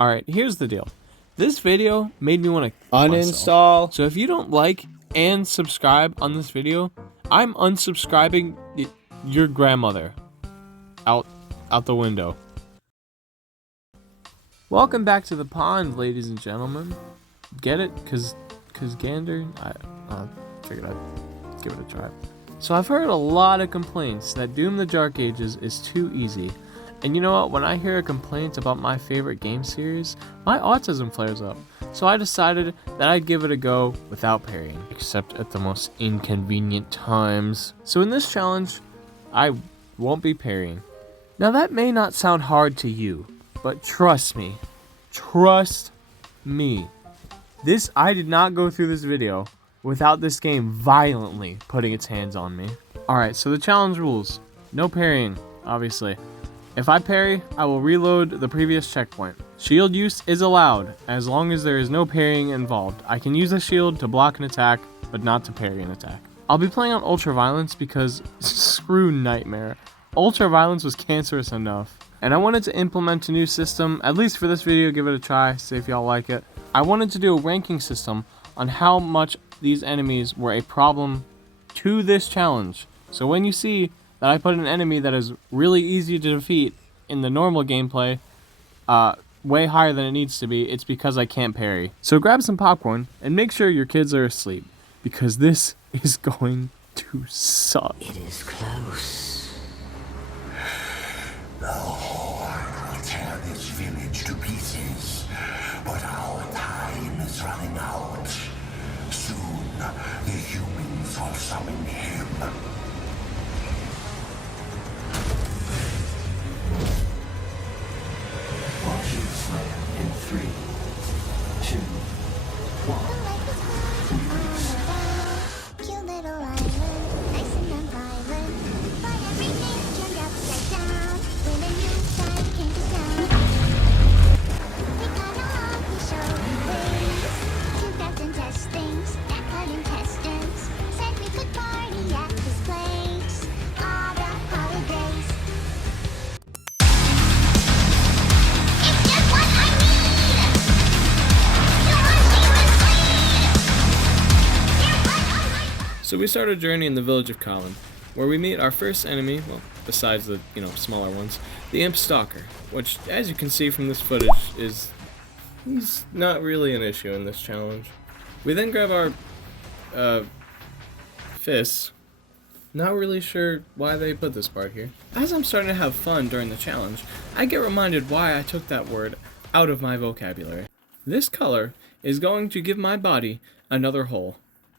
Alright, here's the deal. This video made me want to Uninstall. So if you don't like and subscribe on this video, I'm unsubscribing your grandmother out the window. Welcome back to the pond, ladies and gentlemen. Get it? Cause gander? I figured I'd give it a try. So I've heard a lot of complaints that Doom the Dark Ages is too easy. And you know what? When I hear a complaint about my favorite game series, my autism flares up. So I decided that I'd give it a go without parrying, except at the most inconvenient times. So in this challenge, I won't be parrying. Now that may not sound hard to you, but trust me, I did not go through this video without this game violently putting its hands on me. Alright, so the challenge rules. No parrying, obviously. If I parry, I will reload the previous checkpoint. Shield use is allowed, as long as there is no parrying involved. I can use a shield to block an attack, but not to parry an attack. I'll be playing on Ultra Violence because screw Nightmare. Ultra Violence was cancerous enough. And I wanted to implement a new system, at least for this video, give it a try, see if y'all like it. I wanted to do a ranking system on how much these enemies were a problem to this challenge. So when you see that I put an enemy that is really easy to defeat in the normal gameplay way higher than it needs to be, it's because I can't parry. So grab some popcorn and make sure your kids are asleep, because this is going to suck. It is close. The Horde will tear this village to pieces, but our time is running out. Soon, the humans will summon him. Watch you slam in 3, 2, 1. Cute little island, nice and non-violent, but everything turned upside down when a new side came to town. We got along, we showed we ways, 2000 testings, that cut intestines, said we could party at this place all the holidays. It's just what I need! You want So we start our journey in the village of Colin, where we meet our first enemy, well, besides the, smaller ones, the Imp Stalker, which, as you can see from this footage, he's not really an issue in this challenge. We then grab our, fists. Not really sure why they put this part here. As I'm starting to have fun during the challenge, I get reminded why I took that word out of my vocabulary. This color is going to give my body another hole.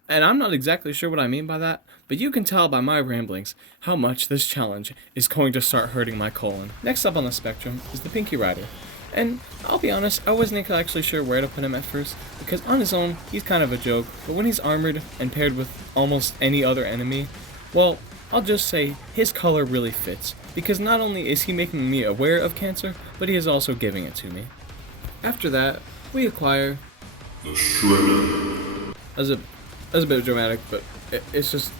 And I'm not exactly sure what I mean by that, but you can tell by my ramblings how much this challenge is going to start hurting my colon. Next up on the spectrum is the Pinky Rider. And I'll be honest, I wasn't actually sure where to put him at first, because on his own, he's kind of a joke, but when he's armored and paired with almost any other enemy, well, I'll just say his color really fits, because not only is he making me aware of cancer, but he is also giving it to me. After that, we acquire The Shredder. That's a bit dramatic, but it's just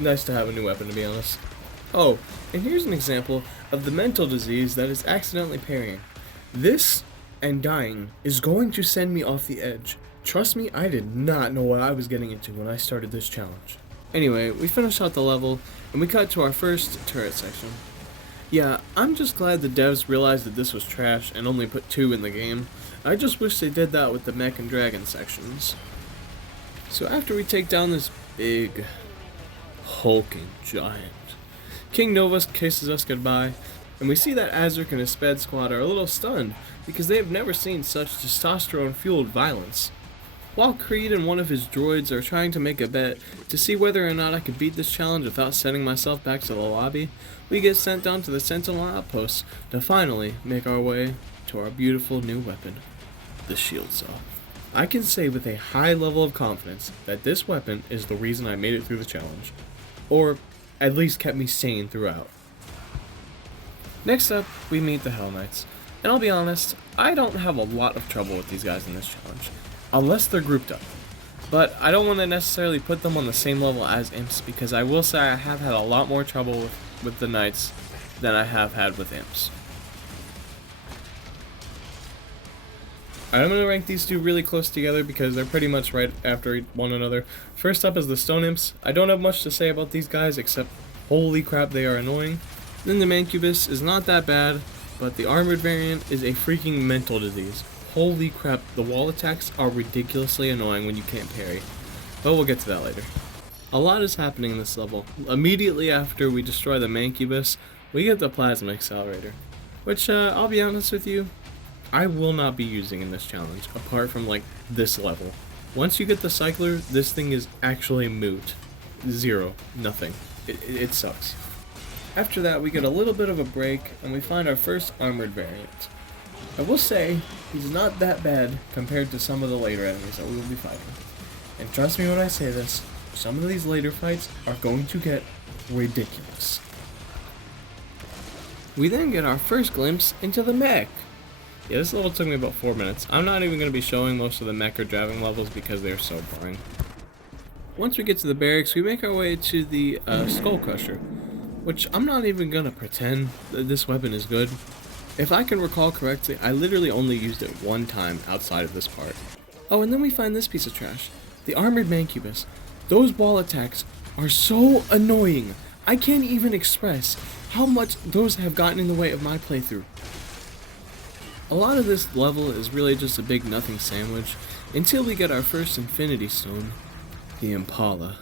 nice to have a new weapon, to be honest. Oh, and here's an example of the mental disease that is accidentally parrying. This and dying is going to send me off the edge. Trust me, I did not know what I was getting into when I started this challenge. Anyway, we finished out the level, and we cut to our first turret section. Yeah, I'm just glad the devs realized that this was trash and only put 2 in the game. I just wish they did that with the mech and dragon sections. So after we take down this big, hulking giant, King Novus kisses us goodbye, and we see that Azric and his Sped squad are a little stunned because they have never seen such testosterone-fueled violence. While Creed and one of his droids are trying to make a bet to see whether or not I could beat this challenge without sending myself back to the lobby, we get sent down to the Sentinel outpost to finally make our way to our beautiful new weapon, the Shield Saw. I can say with a high level of confidence that this weapon is the reason I made it through the challenge, or at least kept me sane throughout. Next up, we meet the Hell Knights, and I'll be honest, I don't have a lot of trouble with these guys in this challenge, unless they're grouped up. But I don't want to necessarily put them on the same level as Imps, because I will say I have had a lot more trouble with the Knights than I have had with Imps. I'm going to rank these two really close together because they're pretty much right after one another. First up is the Stone Imps. I don't have much to say about these guys except holy crap they are annoying. Then the Mancubus is not that bad, but the armored variant is a freaking mental disease. Holy crap, the wall attacks are ridiculously annoying when you can't parry. But we'll get to that later. A lot is happening in this level. Immediately after we destroy the Mancubus, we get the Plasma Accelerator. Which, I'll be honest with you, I will not be using in this challenge, apart from, like, this level. Once you get the Cycler, this thing is actually moot. Zero. Nothing. It sucks. After that, we get a little bit of a break, and we find our first armored variant. I will say, he's not that bad compared to some of the later enemies that we will be fighting. And trust me when I say this, some of these later fights are going to get ridiculous. We then get our first glimpse into the mech. Yeah, this level took me about 4 minutes. I'm not even going to be showing most of the mech or driving levels because they're so boring. Once we get to the barracks, we make our way to the Skull Crusher, which I'm not even going to pretend that this weapon is good. If I can recall correctly, I literally only used it one time outside of this part. Oh, and then we find this piece of trash. The Armored Mancubus. Those wall attacks are so annoying. I can't even express how much those have gotten in the way of my playthrough. A lot of this level is really just a big nothing sandwich until we get our first Infinity Stone, the Impala.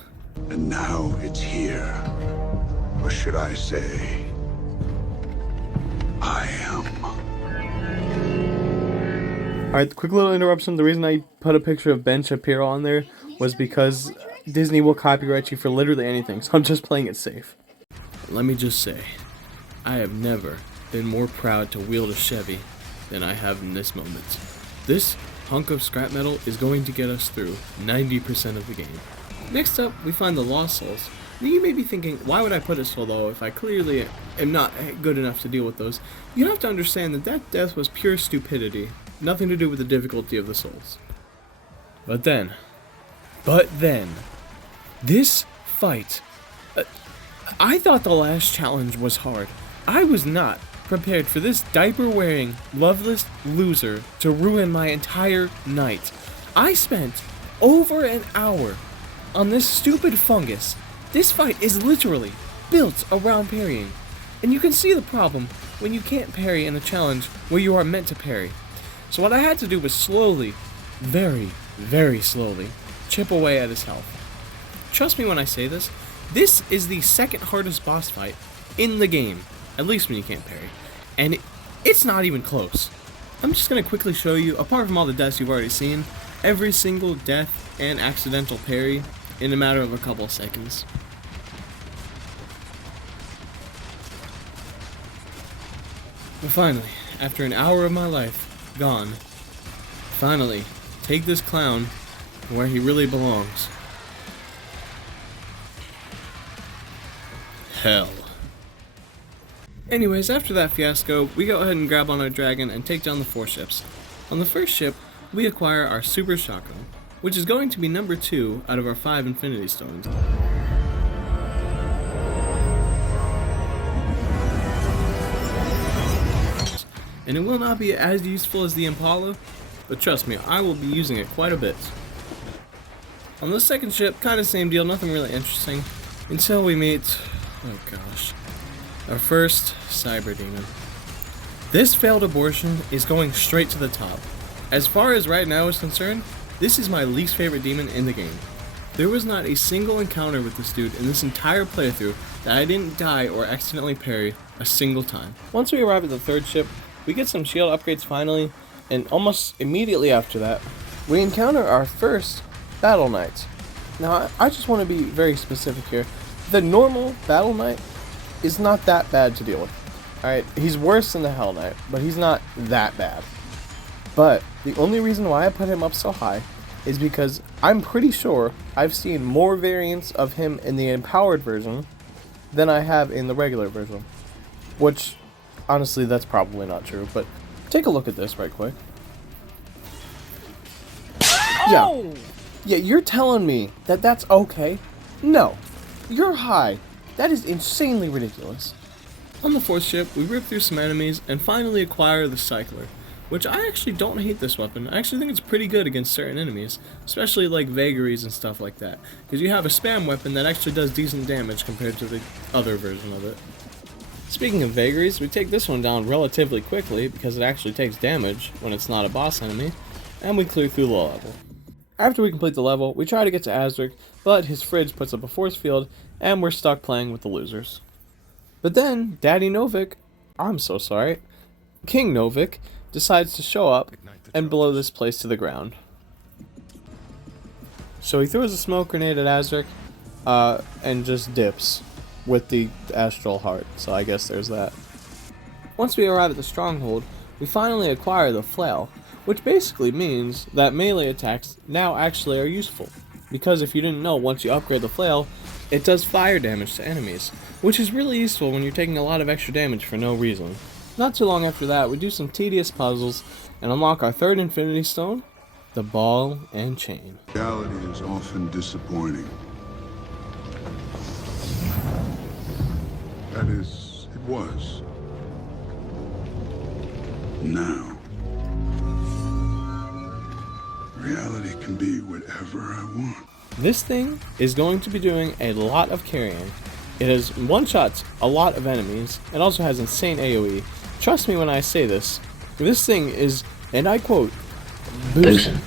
And now it's here. Or should I say, I am. Alright, quick little interruption. The reason I put a picture of Ben Shapiro on there was because Disney will copyright you for literally anything, so I'm just playing it safe. Let me just say, I have never been more proud to wield a Chevy than I have in this moment. This hunk of scrap metal is going to get us through 90% of the game. Next up, we find the Lost Souls. Now you may be thinking, why would I put it so low if I clearly am not good enough to deal with those? You have to understand that that death was pure stupidity, nothing to do with the difficulty of the souls. But then, this fight, I thought the last challenge was hard. I was not prepared for this diaper-wearing, loveless loser to ruin my entire night. I spent over an hour on this stupid fungus. This fight is literally built around parrying. And you can see the problem when you can't parry in a challenge where you are meant to parry. So what I had to do was slowly, very, very slowly, chip away at his health. Trust me when I say this, this is the second hardest boss fight in the game. At least when you can't parry. And it's not even close. I'm just going to quickly show you, apart from all the deaths you've already seen, every single death and accidental parry in a matter of a couple of seconds. But finally, after an hour of my life gone, finally take this clown where he really belongs. Hell. Anyways, after that fiasco, we go ahead and grab on our dragon and take down the 4 ships. On the first ship, we acquire our Super Shotgun, which is going to be number 2 out of our 5 Infinity Stones. And it will not be as useful as the Impala, but trust me, I will be using it quite a bit. On the second ship, kind of same deal, nothing really interesting, until we meet, oh gosh, our first Cyber Demon. This failed abortion is going straight to the top. As far as right now is concerned, this is my least favorite demon in the game. There was not a single encounter with this dude in this entire playthrough that I didn't die or accidentally parry a single time. Once we arrive at the third ship, we get some shield upgrades finally, and almost immediately after that, we encounter our first Battle Knight. Now, I just want to be very specific here. The normal Battle Knight is not that bad to deal with. Alright, he's worse than the Hell Knight, but he's not that bad. But the only reason why I put him up so high is because I'm pretty sure I've seen more variants of him in the empowered version than I have in the regular version. Which, honestly, that's probably not true, but take a look at this right quick. Oh! Yeah, you're telling me that that's okay? No. You're high. That is insanely ridiculous. On the fourth ship, we rip through some enemies and finally acquire the Cycler. which I actually don't hate this weapon. I actually think it's pretty good against certain enemies, especially like vagaries and stuff like that, because you have a spam weapon that actually does decent damage compared to the other version of it. Speaking of vagaries, we take this one down relatively quickly because it actually takes damage when it's not a boss enemy, and we clear through the level. After we complete the level, we try to get to Azric, but his fridge puts up a force field, and we're stuck playing with the losers. But then, Daddy Novik, I'm so sorry, King Novik, decides to show up and blow this place to the ground. So he throws a smoke grenade at Azric, and just dips with the astral heart, so I guess there's that. Once we arrive at the stronghold, we finally acquire the flail, which basically means that melee attacks now actually are useful, because if you didn't know, once you upgrade the flail, it does fire damage to enemies, which is really useful when you're taking a lot of extra damage for no reason. Not too long after that, we do some tedious puzzles and unlock our third Infinity Stone, the ball and chain. Reality is often disappointing. That is, it was. Now, reality can be whatever I want. This thing is going to be doing a lot of carrying. It has one-shots a lot of enemies. It also has insane AoE. Trust me when I say this. This thing is, and I quote, boozing.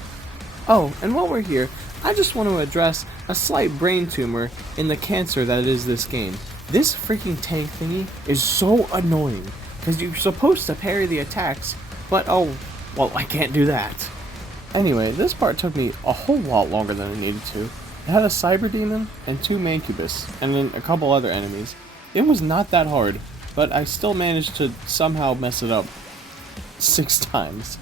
Oh, and while we're here, I just want to address a slight brain tumor in the cancer that is this game. This freaking tank thingy is so annoying, because you're supposed to parry the attacks, but oh, well, I can't do that. Anyway, this part took me a whole lot longer than it needed to. It had a cyber demon and 2 mancubus, and then a couple other enemies. It was not that hard, but I still managed to somehow mess it up 6 times.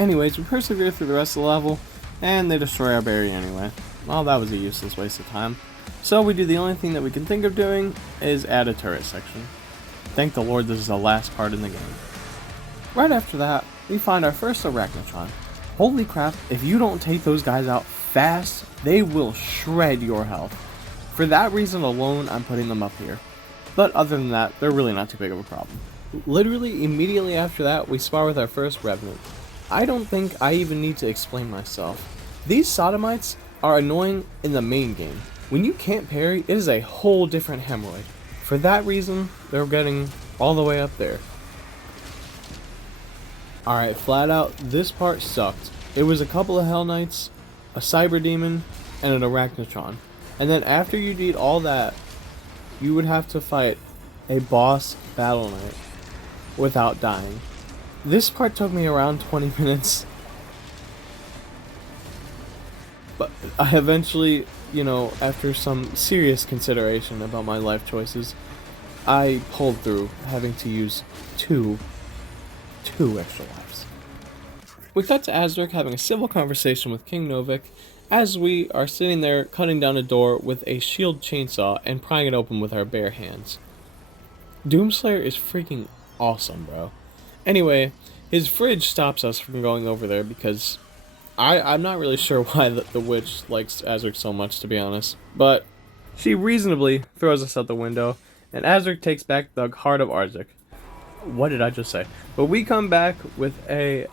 Anyways, we persevere through the rest of the level, and they destroy our berry anyway. Well, that was a useless waste of time. So we do the only thing that we can think of doing, is add a turret section. Thank the Lord this is the last part in the game. Right after that, we find our first Arachnotron. Holy crap, if you don't take those guys out fast, they will shred your health. For that reason alone, I'm putting them up here. But other than that, they're really not too big of a problem. Literally immediately after that, we spar with our first Revenant. I don't think I even need to explain myself. These Sodomites are annoying in the main game. When you can't parry, it is a whole different hemorrhoid. For that reason, they're getting all the way up there. Alright, flat out, this part sucked. It was a couple of Hell Knights, a Cyber Demon, and an Arachnotron. And then after you did all that, you would have to fight a boss Battle Knight without dying. This part took me around 20 minutes. But I eventually, after some serious consideration about my life choices, I pulled through having to use two extra lives. We cut to Azric having a civil conversation with King Novik as we are sitting there cutting down a door with a shield chainsaw and prying it open with our bare hands. Doomslayer is freaking awesome, bro. Anyway, his fridge stops us from going over there because I'm not really sure why the witch likes Azric so much, to be honest. But she reasonably throws us out the window, and Azric takes back the heart of Arzik. What did I just say? But we come back with a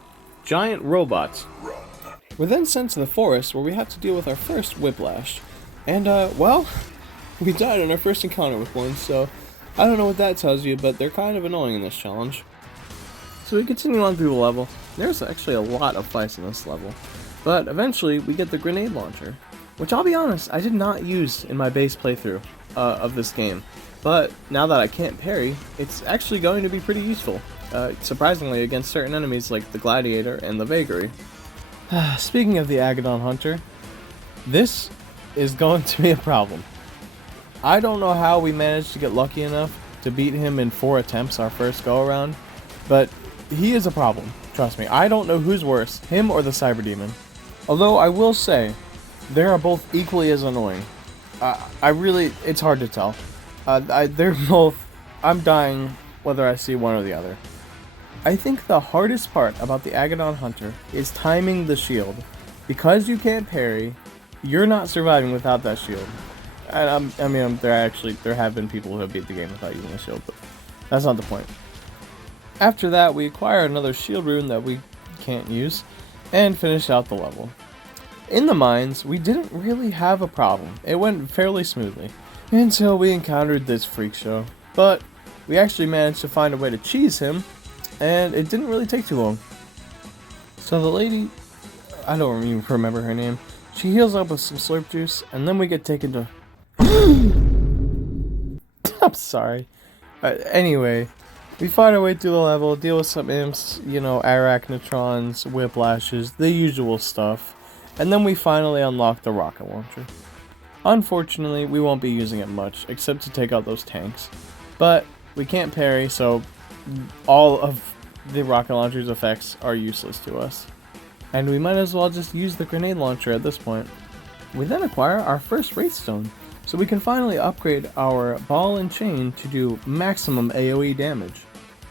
giant robot. We're then sent to the forest where we have to deal with our first whiplash. And, well, we died in our first encounter with one, so I don't know what that tells you, but they're kind of annoying in this challenge. So we continue on through the level. There's actually a lot of fights in this level. But eventually, we get the grenade launcher, which I'll be honest, I did not use in my base playthrough of this game. But now that I can't parry, it's actually going to be pretty useful, surprisingly against certain enemies like the Gladiator and the Vagary. Speaking of the Agadon Hunter, this is going to be a problem. I don't know how we managed to get lucky enough to beat him in 4 attempts our first go around, but he is a problem, trust me. I don't know who's worse, him or the Cyber Demon. Although I will say, they are both equally as annoying. It's hard to tell. They're both, I'm dying whether I see one or the other. I think the hardest part about the Agadon Hunter is timing the shield. Because you can't parry, you're not surviving without that shield. There have been people who have beat the game without using the shield, but that's not the point. After that, we acquire another shield rune that we can't use, and finish out the level. In the mines, we didn't really have a problem. It went fairly smoothly, until we encountered this freak show. But we actually managed to find a way to cheese him, and it didn't really take too long. So the lady, I don't even remember her name, she heals up with some slurp juice, and then we get taken to... I'm sorry. Anyway, we find our way through the level, deal with some imps, you know, arachnotrons, whiplashes, the usual stuff, and then we finally unlock the rocket launcher. Unfortunately, we won't be using it much, except to take out those tanks. But we can't parry, so all of the rocket launcher's effects are useless to us. And we might as well just use the grenade launcher at this point. We then acquire our first Wraith Stone, so we can finally upgrade our ball and chain to do maximum AoE damage.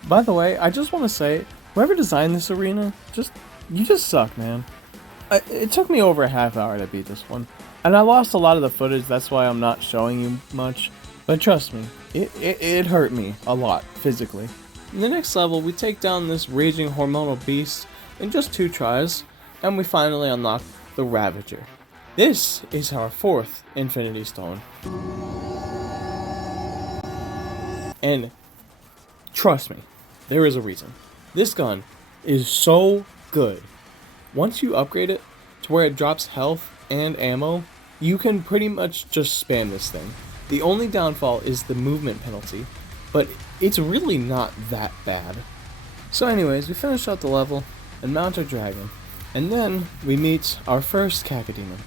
By the way, I just want to say, whoever designed this arena, you just suck, man. It took me over a half hour to beat this one, and I lost a lot of the footage, that's why I'm not showing you much, but trust me, it hurt me a lot, physically. In the next level, we take down this raging hormonal beast in just 2 tries, and we finally unlock the Ravager. This is our 4th Infinity Stone. And trust me, there is a reason. This gun is so good. Once you upgrade it to where it drops health and ammo, you can pretty much just spam this thing. The only downfall is the movement penalty, but it's really not that bad. So anyways, we finish out the level and mount our dragon, and then we meet our first cacodemon.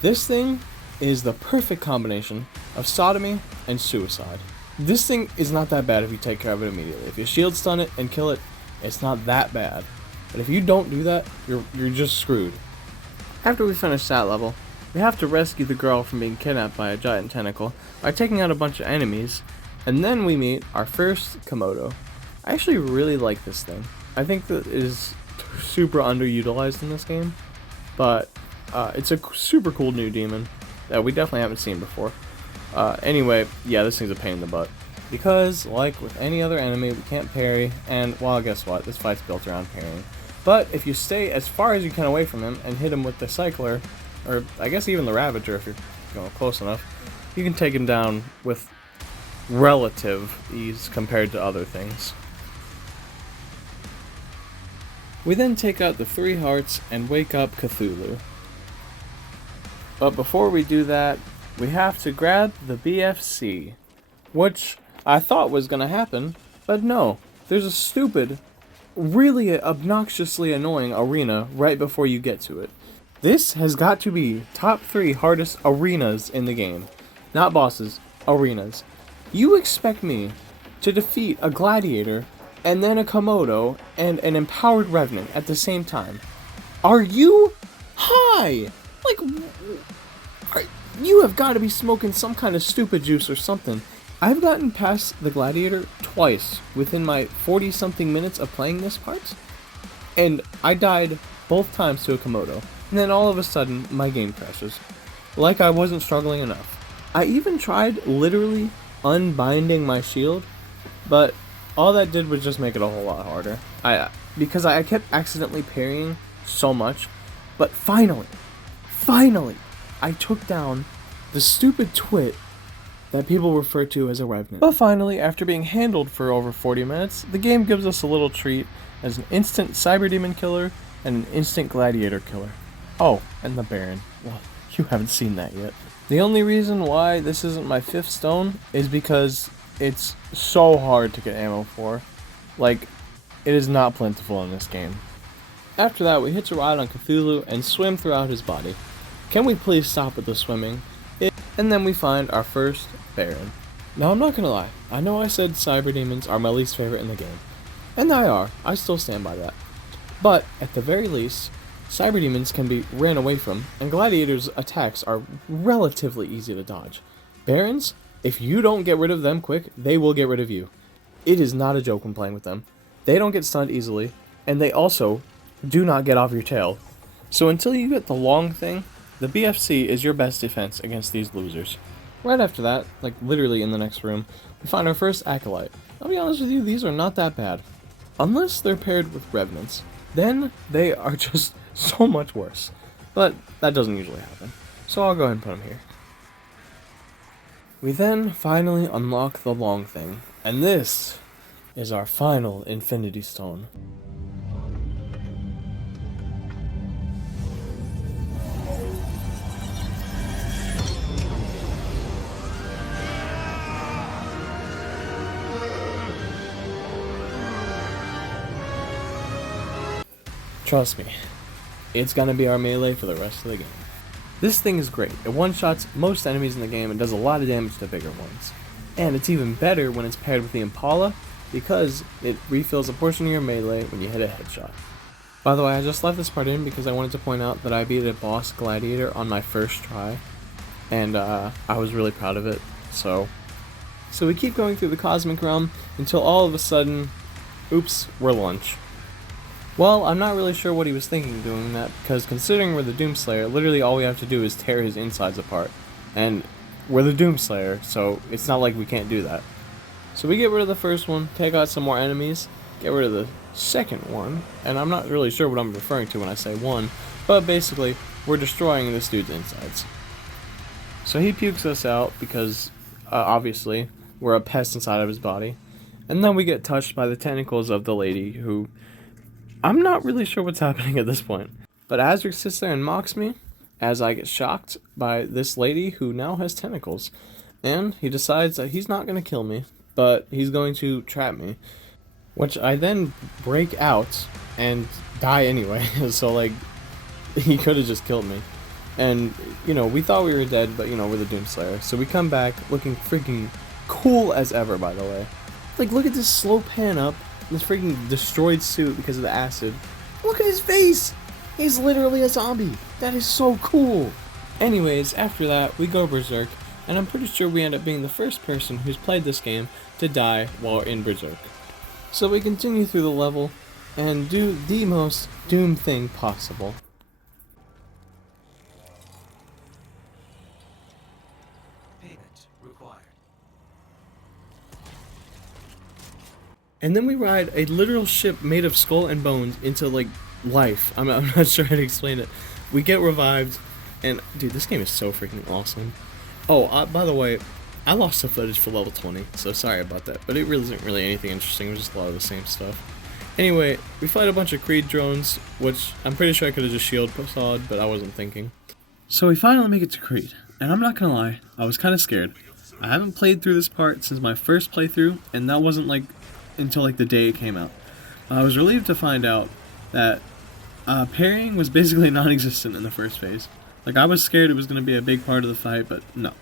This thing is the perfect combination of sodomy and suicide. This thing is not that bad if you take care of it immediately. If you shield stun it and kill it, it's not that bad. But if you don't do that, you're just screwed. After we finish that level, we have to rescue the girl from being kidnapped by a giant tentacle by taking out a bunch of enemies, and then we meet our first Komodo. I actually really like this thing. I think that it is super underutilized in this game, but it's a super cool new demon that we definitely haven't seen before. Anyway, yeah, this thing's a pain in the butt. Because, like with any other enemy, we can't parry, and, well, guess what? This fight's built around parrying. But if you stay as far as you can away from him and hit him with the Cycler, or I guess even the Ravager if you're going close enough, you can take him down with relative ease compared to other things. We then take out the 3 hearts and wake up Cthulhu. But before we do that, we have to grab the BFC, which I thought was going to happen, but no, there's a stupid, really obnoxiously annoying arena right before you get to it. This has got to be top 3 hardest arenas in the game. Not bosses, arenas. You expect me to defeat a gladiator and then a Komodo and an empowered revenant at the same time. Are you high? Like, you have got to be smoking some kind of stupid juice or something. I've gotten past the gladiator twice within my 40-something minutes of playing this part, and I died both times to a Komodo, and then all of a sudden my game crashes. Like I wasn't struggling enough. I even tried literally unbinding my shield, but all that did was just make it a whole lot harder. Because I kept accidentally parrying so much, but finally, I took down the stupid twit that people refer to as a revenant. But finally, after being handled for over 40 minutes, the game gives us a little treat as an instant cyber demon killer and an instant gladiator killer. Oh, and the Baron. Well, you haven't seen that yet. The only reason why this isn't my 5th stone is because it's so hard to get ammo for. Like, it is not plentiful in this game. After that, we hitch a ride on Cthulhu and swim throughout his body. Can we please stop with the swimming? And then we find our first Baron. Now, I'm not gonna lie. I know I said cyber demons are my least favorite in the game. And they are. I still stand by that. But, at the very least, cyber demons can be ran away from, and gladiators' attacks are relatively easy to dodge. Barons, if you don't get rid of them quick, they will get rid of you. It is not a joke when playing with them. They don't get stunned easily, and they also do not get off your tail. So until you get the long thing, the BFC is your best defense against these losers. Right after that, like literally in the next room, we find our first Acolyte. I'll be honest with you, these are not that bad. Unless they're paired with revenants, then they are just so much worse. But that doesn't usually happen, so I'll go ahead and put them here. We then finally unlock the long thing, and this is our final Infinity Stone. Trust me, it's gonna be our melee for the rest of the game. This thing is great. It one-shots most enemies in the game and does a lot of damage to bigger ones. And it's even better when it's paired with the Impala, because it refills a portion of your melee when you hit a headshot. By the way, I just left this part in because I wanted to point out that I beat a boss gladiator on my first try, and I was really proud of it. So we keep going through the cosmic realm until all of a sudden, oops, we're lunch. Well, I'm not really sure what he was thinking doing that, because considering we're the Doomslayer, literally all we have to do is tear his insides apart. And we're the Doomslayer, so it's not like we can't do that. So we get rid of the first one, take out some more enemies, get rid of the second one, and I'm not really sure what I'm referring to when I say one, but basically, we're destroying this dude's insides. So he pukes us out because, obviously, we're a pest inside of his body. And then we get touched by the tentacles of the lady who... I'm not really sure what's happening at this point. But Azric sits there and mocks me as I get shocked by this lady who now has tentacles. And he decides that he's not going to kill me, but he's going to trap me. Which I then break out and die anyway. So, like, he could have just killed me. And, you know, we thought we were dead, but, you know, we're the Doomslayer. So we come back looking freaking cool as ever, by the way. Like, look at this slow pan up. This freaking destroyed suit because of the acid. Look at his face! He's literally a zombie. That is so cool. Anyways, after that, we go berserk, and I'm pretty sure we end up being the first person who's played this game to die while in berserk. So we continue through the level and do the most Doom thing possible. Payment required. And then we ride a literal ship made of skull and bones into, like, life. I'm not sure how to explain it. We get revived, and, dude, this game is so freaking awesome. Oh, by the way, I lost some footage for level 20, so sorry about that. But it really isn't really anything interesting. It was just a lot of the same stuff. Anyway, we fight a bunch of Creed drones, which I'm pretty sure I could have just shield sawed, but I wasn't thinking. So we finally make it to Creed, and I'm not gonna lie, I was kind of scared. I haven't played through this part since my first playthrough, and that wasn't, like, until like the day it came out. I was relieved to find out that parrying was basically non-existent in the first phase. Like, I was scared it was going to be a big part of the fight, but no.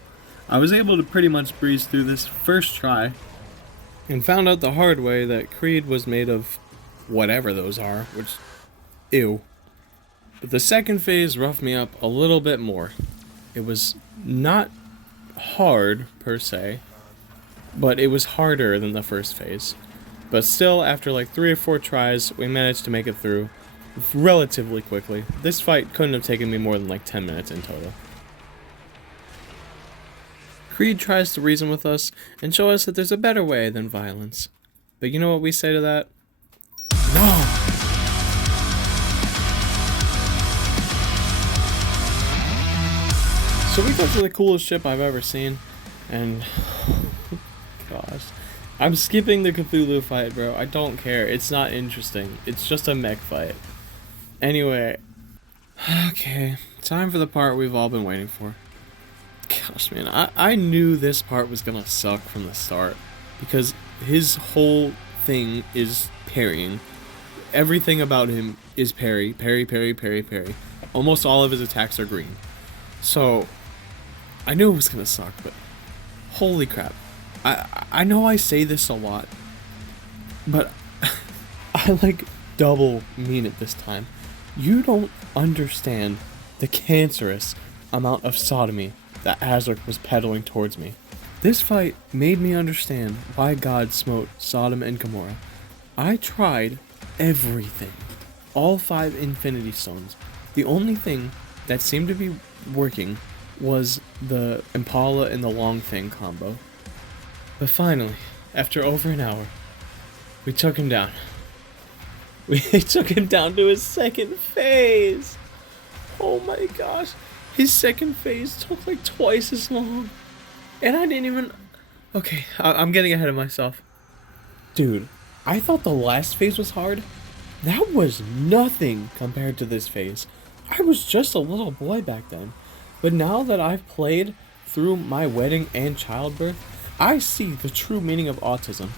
I was able to pretty much breeze through this first try, and found out the hard way that Creed was made of whatever those are, which, ew. But the second phase roughed me up a little bit more. It was not hard, per se, but it was harder than the first phase. But still, after like 3 or 4 tries, we managed to make it through relatively quickly. This fight couldn't have taken me more than like 10 minutes in total. Creed tries to reason with us and show us that there's a better way than violence. But you know what we say to that? No! So we go to the coolest ship I've ever seen, and gosh. I'm skipping the Cthulhu fight, bro. I don't care. It's not interesting. It's just a mech fight. Anyway. Okay. Time for the part we've all been waiting for. Gosh, man. I knew this part was gonna suck from the start. Because his whole thing is parrying. Everything about him is parry. Parry, parry, parry, parry. Almost all of his attacks are green. So, I knew it was gonna suck, but holy crap. I know I say this a lot, but I like double mean it this time. You don't understand the cancerous amount of sodomy that Azric was peddling towards me. This fight made me understand why God smote Sodom and Gomorrah. I tried everything. All 5 Infinity Stones. The only thing that seemed to be working was the Impala and the Long Thing combo. But finally, after over an hour, we took him down. We took him down to his second phase. Oh my gosh. His second phase took like twice as long. And I didn't even... Okay, I'm getting ahead of myself. Dude, I thought the last phase was hard. That was nothing compared to this phase. I was just a little boy back then. But now that I've played through my wedding and childbirth, I see the true meaning of autism.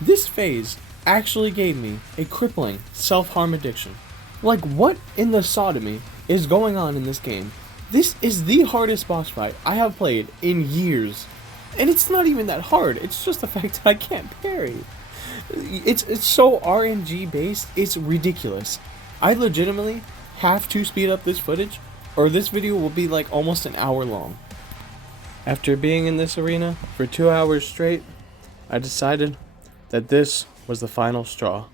This phase actually gave me a crippling self-harm addiction. Like, what in the sodomy is going on in this game? This is the hardest boss fight I have played in years. And it's not even that hard, it's just the fact that I can't parry. It's so RNG based, it's ridiculous. I legitimately have to speed up this footage, or this video will be like almost an hour long. After being in this arena for 2 hours straight, I decided that this was the final straw.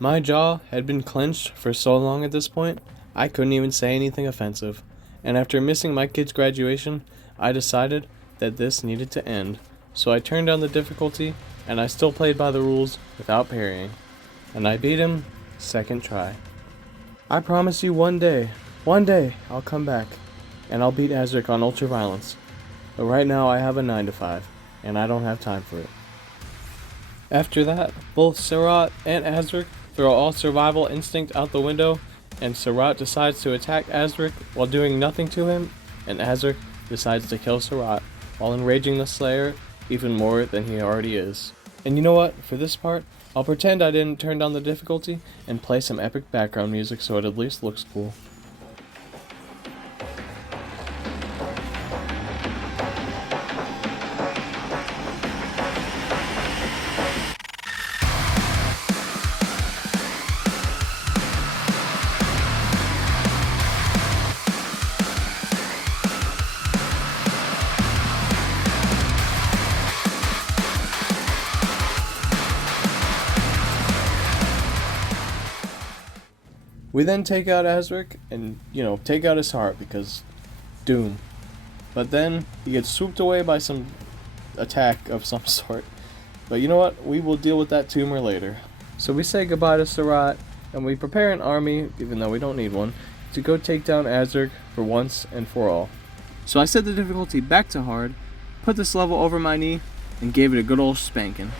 My jaw had been clenched for so long at this point, I couldn't even say anything offensive. And after missing my kid's graduation, I decided that this needed to end. So I turned down the difficulty, and I still played by the rules without parrying. And I beat him second try. I promise you one day I'll come back, and I'll beat Azric on Ultra Violence. But right now I have a 9 to 5, and I don't have time for it. After that, both Surat and Azric throw all survival instinct out the window, and Surat decides to attack Azric while doing nothing to him, and Azric decides to kill Surat while enraging the Slayer even more than he already is. And you know what? For this part, I'll pretend I didn't turn down the difficulty and play some epic background music so it at least looks cool. We then take out Azric and, take out his heart because doom. But then he gets swooped away by some attack of some sort. But you know what? We will deal with that tumor later. So we say goodbye to Surat and we prepare an army, even though we don't need one, to go take down Azric for once and for all. So I set the difficulty back to hard, put this level over my knee, and gave it a good old spanking.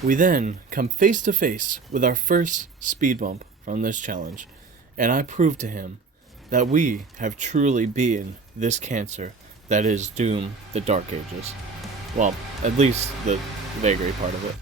We then come face to face with our first speed bump from this challenge, and I prove to him that we have truly beaten this cancer that is Doom the Dark Ages. Well, at least the vagary part of it.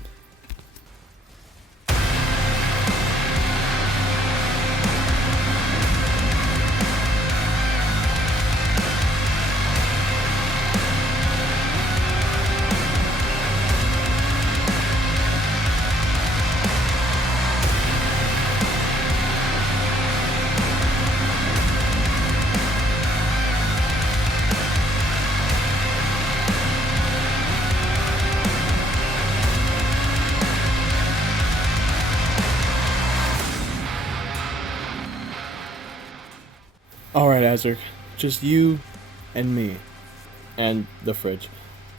Alright, Azric, just you and me. And the fridge.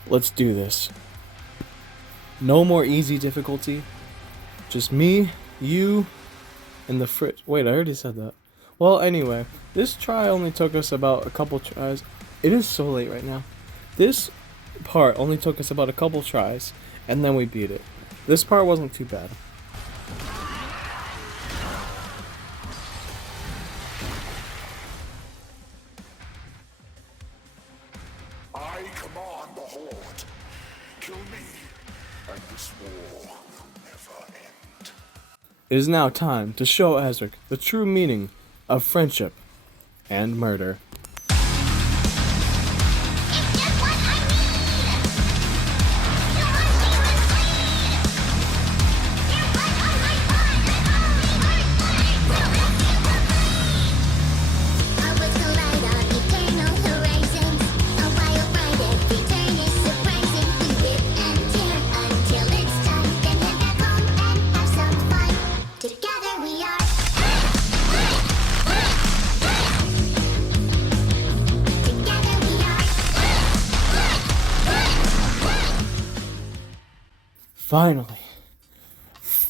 Let's do this. No more easy difficulty. Just me, you, and the fridge. Wait, I already said that. Well, anyway, this try only took us about a couple tries. It is so late right now. This part only took us about a couple tries, and then we beat it. This part wasn't too bad. I command the Horde. Kill me, and this war will never end. It is now time to show Azric the true meaning of friendship and murder.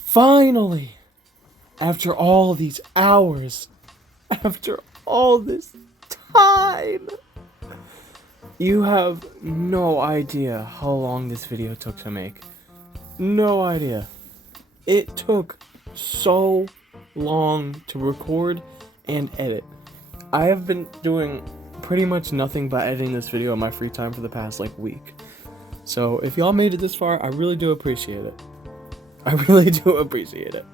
Finally, after all these hours, after all this time, you have no idea how long this video took to make. No idea. It took so long to record and edit. I have been doing pretty much nothing but editing this video in my free time for the past week. So if y'all made it this far, I really do appreciate it. I really do appreciate it.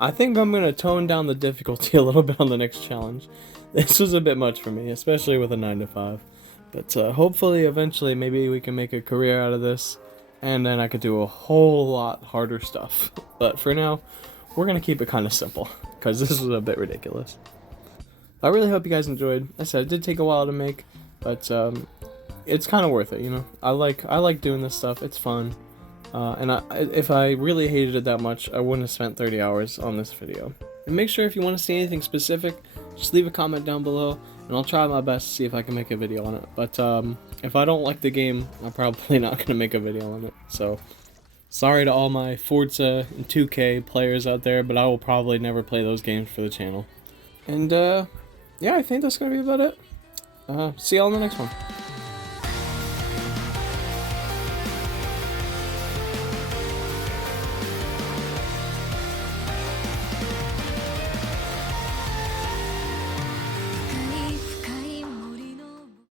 I think I'm going to tone down the difficulty a little bit on the next challenge. This was a bit much for me, especially with a 9 to 5. But hopefully, eventually, maybe we can make a career out of this. And then I could do a whole lot harder stuff. But for now, we're going to keep it kind of simple. Because this was a bit ridiculous. I really hope you guys enjoyed. As I said, it did take a while to make. But it's kind of worth it, you know. I like doing this stuff. It's fun. And if I really hated it that much, I wouldn't have spent 30 hours on this video. And make sure if you want to see anything specific, just leave a comment down below, and I'll try my best to see if I can make a video on it. But if I don't like the game, I'm probably not going to make a video on it. So, sorry to all my Forza and 2K players out there, but I will probably never play those games for the channel. And yeah, I think that's going to be about it. See y'all in the next one.